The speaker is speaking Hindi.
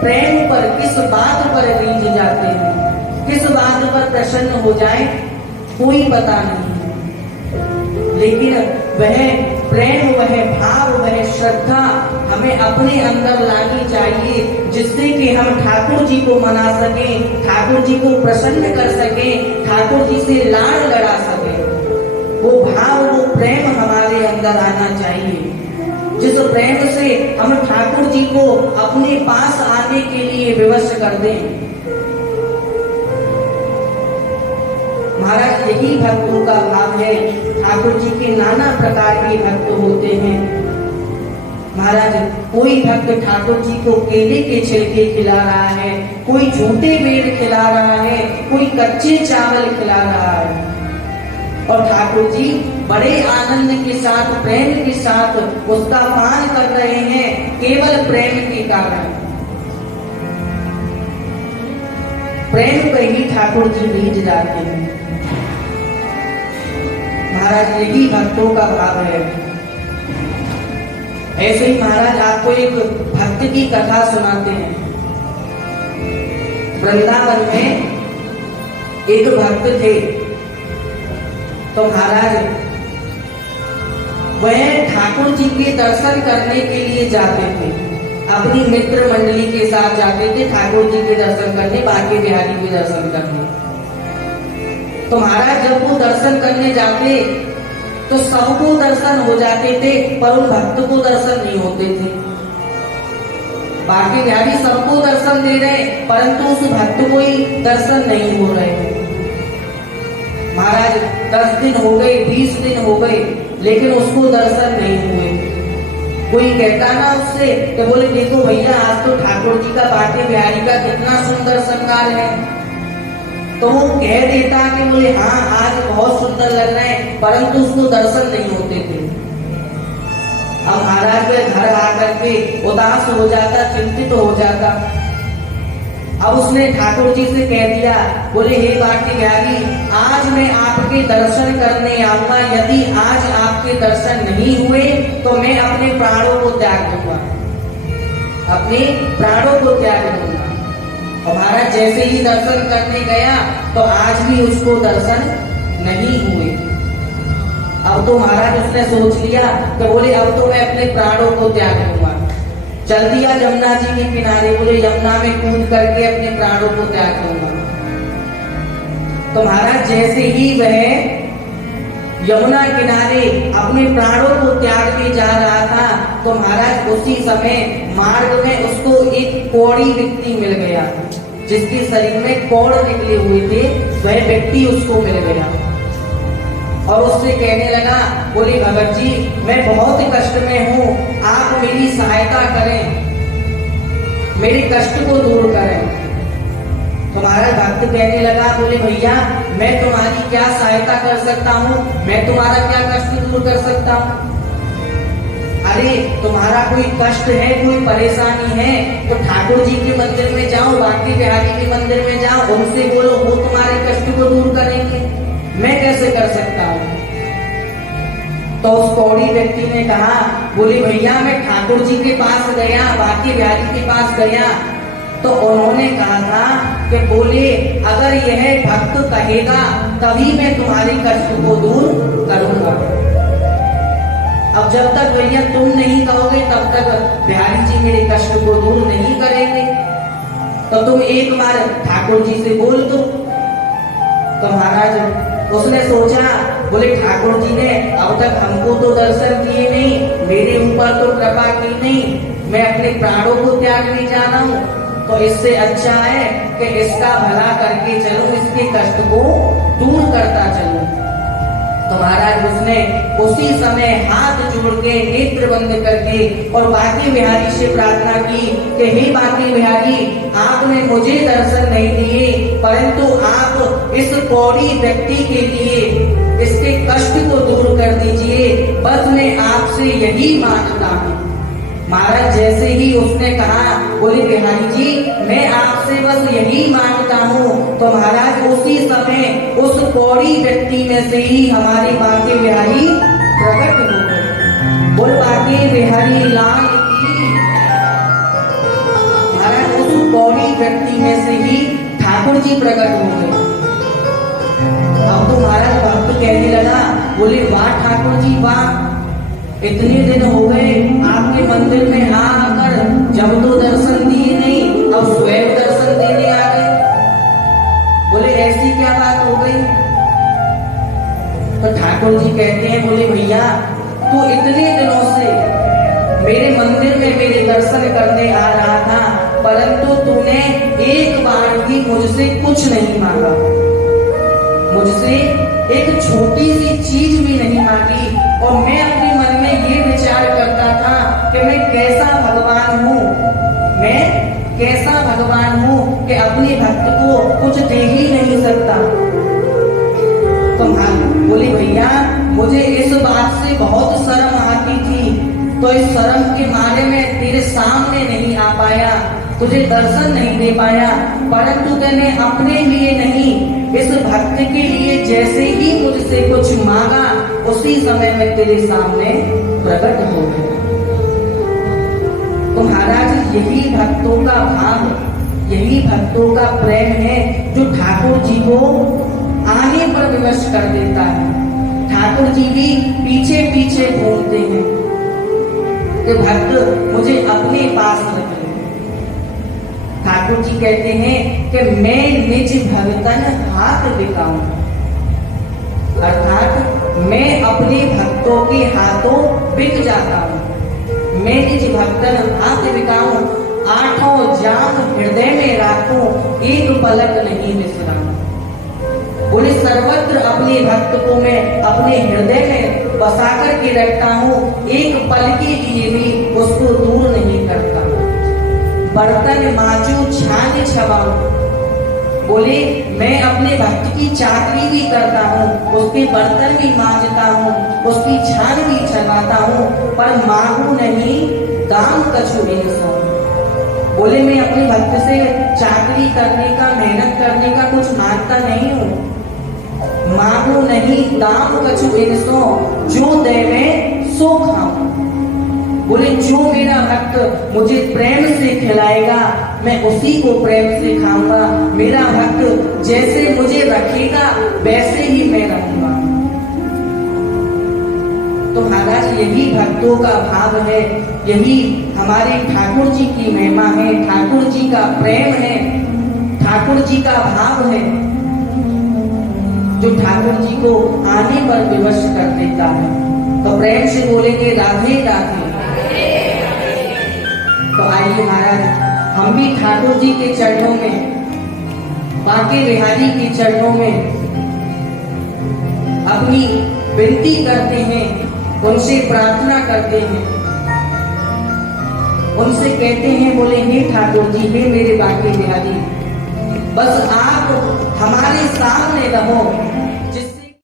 प्रेम पर, किस बात पर रीझ जाते हैं, किस बात पर प्रसन्न हो जाए कोई पता नहीं है। लेकिन वह प्रेम, वह भाव, वह श्रद्धा हमें अपने अंदर लानी चाहिए, जिससे कि हम ठाकुर जी को मना सकें, ठाकुर जी को प्रसन्न कर सकें, ठाकुर जी से लाड़ लड़ा सकें। वो भाव, वो प्रेम हमारे अंदर आना चाहिए, जिस प्रेम से हम ठाकुर जी को अपने पास आने के लिए विवश कर दें। महाराज, यही भक्तों का भाव है। ठाकुर जी के नाना प्रकार के भक्त होते हैं। महाराज, कोई भक्त ठाकुर जी को केले के छिलके खिला रहा है, कोई झूठे बेर खिला रहा है, कोई कच्चे चावल खिला रहा है, और ठाकुर जी बड़े आनंद के साथ, प्रेम के साथ उसका पान कर रहे हैं, केवल प्रेम के कारण। प्रेम पर ही ठाकुर जी रीझ जाते हैं। महाराज, यही भक्तों का भाव है। ऐसे ही महाराज आपको एक भक्त की कथा सुनाते हैं। वृंदावन में एक भक्त थे। तो महाराज, वह ठाकुर जी के दर्शन करने के लिए जाते थे, अपनी मित्र मंडली के साथ जाते थे ठाकुर जी के दर्शन करने, बांके बिहारी के दर्शन करने। तो महाराज, जब वो दर्शन करने जाते तो सबको दर्शन हो जाते थे, पर उन भक्त को दर्शन नहीं होते थे। बांके बिहारी सबको दर्शन दे रहे, परंतु उस भक्त को ही दर्शन नहीं हो रहे। महाराज, 10 दिन हो गए, 20 दिन हो गए, लेकिन उसको दर्शन नहीं हुए। कोई कहता ना उससे तो बोले, देखो भैया, आज तो ठाकुर जी का, बांके बिहारी का कितना सुंदर श्रृंगार है। तो वो कह देता कि बोले हाँ, आज बहुत सुंदर लग रहा है, परंतु उसको दर्शन नहीं होते थे। अब महाराज के घर आकर के उदास हो जाता, चिंतित हो जाता। अब उसने ठाकुर जी से कह दिया, बोले हे बांके बिहारी, आज मैं आपके दर्शन करने आऊंगा, यदि आज आपके दर्शन नहीं हुए तो मैं अपने प्राणों को त्याग दूंगा, अपने प्राणों को त्याग दूंगा। और महाराज जैसे ही दर्शन करने गया तो आज भी उसको दर्शन नहीं हुए। अब तो महाराज उसने सोच लिया तो बोले अब तो मैं अपने प्राणों को त्याग दूंगा। चल दिया यमुना जी के किनारे, बोले यमुना में कूद करके अपने प्राणों को त्याग दूंगा। तो महाराज जैसे ही वह यमुना किनारे अपने प्राणों को त्यागने जा रहा था तो महाराज उसी समय मार्ग में उसको एक कौड़ी व्यक्ति मिल गया, जिसके शरीर में कौड़ निकले हुए थे। वह व्यक्ति उसको मिल गया और उससे कहने लगा, बोले भगत जी, मैं बहुत कष्ट में हूँ, आप मेरी सहायता करें, मेरे कष्ट को दूर करें। तो महाराज भक्त कहने लगा, बोले भैया, मैं तुम्हारी क्या सहायता कर सकता हूँ, मैं तुम्हारा क्या कष्ट दूर कर सकता हूँ। अरे तुम्हारा कोई कष्ट है, कोई परेशानी है तो ठाकुर जी के मंदिर में जाओ, बांके बिहारी के मंदिर में जाओ, उनसे बोलो, वो तुम्हारे कष्ट को दूर करेंगे, मैं कैसे कर सकता हूँ। तो उस कौड़ी व्यक्ति ने कहा, बोले भैया, मैं ठाकुर जी के पास गया, बांके बिहारी के पास गया, तो उन्होंने कहा था कि बोले अगर यह भक्त कहेगा तभी मैं तुम्हारे कष्ट को दूर करूंगा। अब जब तक भैया तुम नहीं कहोगे तब तक बिहारी जी मेरे कष्ट को दूर नहीं करेंगे, तो तुम एक बार ठाकुर जी से बोल दो। तो महाराज उसने सोचा, बोले ठाकुर जी ने अब तक हमको तो दर्शन किए नहीं, मेरे ऊपर तो कृपा की नहीं, मैं अपने प्राणों को त्यागने जा रहा हूँ, तो इससे अच्छा है कि इसका भला करके चलूं, इसके कष्ट को दूर करता चलूं। तो महाराज उसने उसी समय हाथ जोड़ के, नेत्र बंद करके और बांके बिहारी से प्रार्थना की कि हे बांके बिहारी, आपने मुझे दर्शन नहीं दिए, परंतु आप इस कौड़ी व्यक्ति के लिए इसके कष्ट को दूर कर दीजिए, बस मैं आपसे यही मांगता हूँ। महाराज जैसे ही उसने कहा, बोले बिहारी जी, मैं आपसे बस यही मांगता हूँ, तो महाराज उसी समय उस कौड़ी व्यक्ति में से ही हमारे बांके बिहारी प्रकट हो गए। बोल बांके बिहारी लाल की। व्यक्ति में से ही ठाकुर जी प्रकट हो गए। अब तो महाराज भक्त कहने लगा, बोले वाह ठाकुर जी वाह, इतने दिन हो गए आपके मंदिर में आकर, जब तो दर्शन दिए नहीं, अब स्वयं दर्शन देने आ गए। बोले ऐसी क्या बात हो गई? तो ठाकुर जी कहते हैं, बोले भैया तू इतने दिनों से मेरे मंदिर में मेरे दर्शन करने आ रहा था, परंतु तूने एक बार भी मुझसे कुछ नहीं मांगा, मुझसे एक छोटी सी चीज भी नहीं मांगी। और मैं अपने मन में ये विचार करता था कि मैं कैसा भगवान हूँ, मैं कैसा भगवान हूँ कि अपने भक्त को कुछ दे ही नहीं सकता। तो बोले भैया मुझे इस बात से बहुत शर्म आती थी, तो इस शर्म के मारे में तेरे सामने नहीं आ पाया, तुझे दर्शन नहीं दे पाया, परंतु मैंने अपने लिए नहीं, इस भक्त के लिए जैसे ही मुझसे कुछ मांगा, उसी समय में तेरे सामने प्रकट हो गया। तो महाराज यही भक्तों का भाव, यही भक्तों का प्रेम है जो ठाकुर जी को आने पर विवश कर देता है। ठाकुर जी भी पीछे पीछे घूमते हैं कि भक्त मुझे अपने पास रख ले। ठाकुर जी कहते हैं कि मैं निज भगतन हाथ बिकाऊं, अर्थात मैं अपने भक्तों के हाथों बिक जाता हूं। मैं निज भक्तन हाथ बिकाऊं, आठों जाम हृदय में राखूं, एक पलक नहीं बिसराऊं। बोले सर्वत्र अपने भक्त को मैं अपने हृदय में बसा कर के रखता हूँ, एक पल के लिए भी उसको दूर नहीं करता। बर्तन मांजू छान छबाऊं, बोले मैं अपने भक्त की चाकरी भी करता हूँ, उसके बर्तन भी मांजता हूँ, उसकी छान भी छबाता हूँ, पर मांगू नहीं दाम कछु इनसो। बोले मैं अपने भक्त से चाकरी करने का, मेहनत करने का कुछ मांगता नहीं हूँ, मांगू नहीं दाम कछु इनसो, जो देवे सो खाऊं। बोले जो मेरा भक्त मुझे प्रेम से खिलाएगा, मैं उसी को प्रेम से खाऊंगा। मेरा भक्त जैसे मुझे रखेगा वैसे ही मैं रहूंगा। तो महाराज यही भक्तों का भाव है, यही हमारे ठाकुर जी की महिमा है, ठाकुर जी का प्रेम है, ठाकुर जी का भाव है, जो ठाकुर जी को आने पर विवश कर देता है। तो प्रेम से बोलेंगे राधे राधे। तो आइए महाराज हम भी ठाकुर जी के चरणों में, बांके बिहारी के चरणों में अपनी विनती करते हैं, उनसे प्रार्थना करते हैं, उनसे कहते हैं, बोले हे ठाकुर जी, हे मेरे बांके बिहारी, बस आप हमारे सामने रहो, जिस